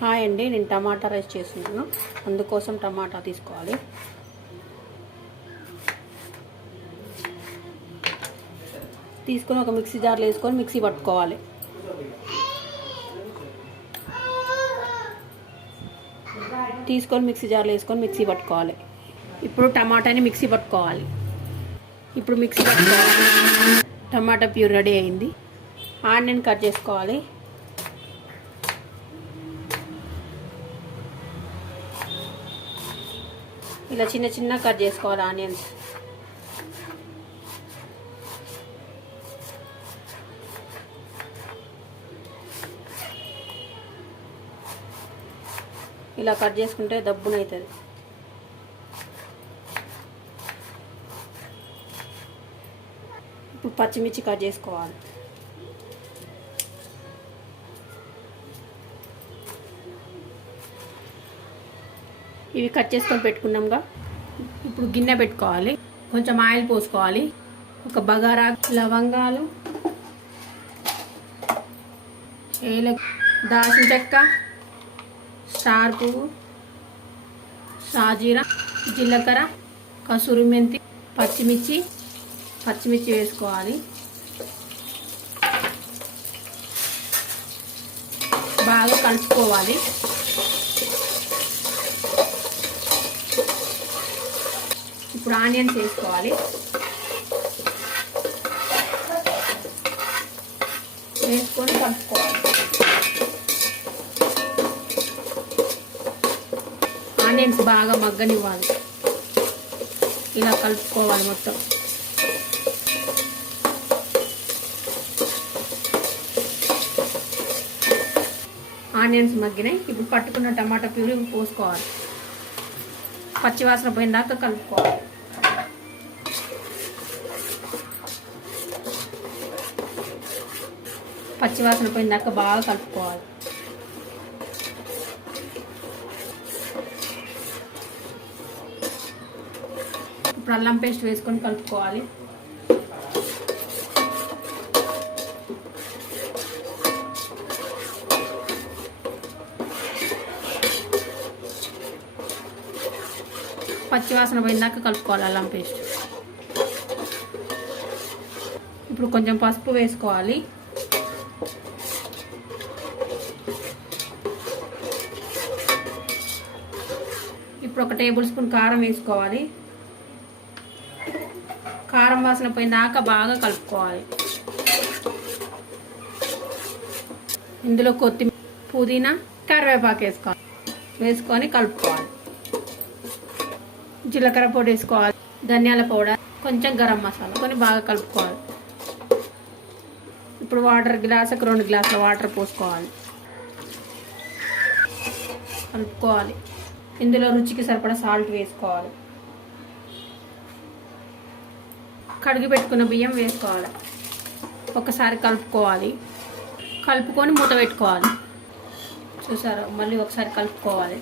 Hi అండి నేను టమాటా rice చేస్తున్నాను. అందుకోసం టమాటా తీసుకోవాలి. తీసుకొని ఒక మిక్సీ జార్లో వేసుకొని మిక్సీ పట్టుకోవాలి. తీసుకొని మిక్సీ జార్లో వేసుకొని మిక్సీ పట్టుకోవాలి. ఇప్పుడు టమాటాని మిక్సీ పట్టుకోవాలి. ఇప్పుడు మిక్సీ పట్టుకోవాలి. టమాటా ప్యూర్ రెడీ అయింది. ఆనియన్ కట్ చేసుకోవాలి. ఇలా చిన్న చిన్న కట్ చేసుకోవాలి ఆనియన్స్. ఇలా కట్ చేసుకుంటే దబ్బునవుతుంది ఇప్పుడు పచ్చిమిర్చి కట్ చేసుకోవాలి. ఇవి కట్ చేసుకొని పెట్టుకున్నాంగా. ఇప్పుడు గిన్నె పెట్టుకోవాలి. కొంచెం ఆయిల్ పోసుకోవాలి. ఒక బగారా లవంగాలు ఏల దాల్చిన చెక్క స్టార్ పువ్వు సాజీరా జీలకర్ర కసూరి మెంతి పచ్చిమిర్చి పచ్చిమిర్చి వేసుకోవాలి. బాగా కలుపుకోవాలి. ఇప్పుడు ఆనియన్స్ వేసుకోవాలి. వేసుకొని కలుపుకోవాలి. ఆనియన్స్ బాగా మగ్గనివ్వాలి. ఇలా కలుపుకోవాలి మొత్తం. ఆనియన్స్ మగ్గినాయి. ఇప్పుడు పట్టుకున్న టమాటా ప్యూరీ పోసుకోవాలి. పచ్చివాసన పోయిన దాకా కలుపుకోవాలి. పచ్చివాసన పోయిన దాకా బాగా కలుపుకోవాలి. ఇప్పుడు అల్లం పేస్ట్ వేసుకొని కలుపుకోవాలి. పచ్చివాసన పోయిందాక కలుపుకోవాలి అల్లం పేస్ట్. ఇప్పుడు కొంచెం పసుపు వేసుకోవాలి. ఇప్పుడు ఒక టేబుల్ స్పూన్ కారం వేసుకోవాలి. కారం వాసన పోయినాక బాగా కలుపుకోవాలి. ఇందులో కొత్తిమీర పుదీనా కరివేపాకు వేసుకోవాలి. వేసుకొని కలుపుకోవాలి. జీలకర్ర పొడి వేసుకోవాలి. ధనియాల పౌడర్ కొంచెం గరం మసాలా కొని బాగా కలుపుకోవాలి. ఇప్పుడు వాటర్ గ్లాసుకు రెండు గ్లాసుల వాటర్ పోసుకోవాలి. కలుపుకోవాలి. ఇందులో రుచికి సరిపడా సాల్ట్ వేసుకోవాలి. కడిగి పెట్టుకున్న బియ్యం వేసుకోవాలి. ఒకసారి కలుపుకోవాలి. కలుపుకొని మూత పెట్టుకోవాలి. చూసారా? మళ్ళీ ఒకసారి కలుపుకోవాలి.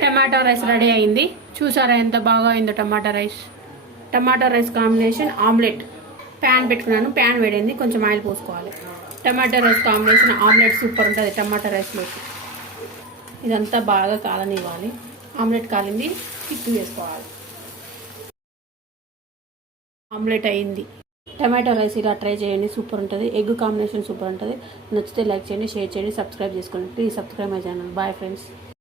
టమాటో రైస్ రెడీ అయింది. చూసారా ఎంత బాగా అయిందో tomato rice? Tomato rice combination omelette. Pan పెట్టుకున్నాను. ప్యాన్ వేడింది. కొంచెం ఆయిల్ పోసుకోవాలి. Tomato rice combination omelette super ఉంటుంది టమాటా రైస్లోకి. ఇదంతా బాగా కాలనివ్వాలి. ఆమ్లెట్ కాలింది తిప్పి వేసుకోవాలి ఆమ్లెట్ అయింది. టమాటో రైస్ ఇలా ట్రై చేయండి సూపర్ ఉంటుంది. ఎగ్ కాంబినేషన్ సూపర్ ఉంటుంది. నచ్చితే లైక్ చేయండి షేర్ చేయండి సబ్స్క్రైబ్ చేసుకోండి. Please subscribe my channel. Bye friends.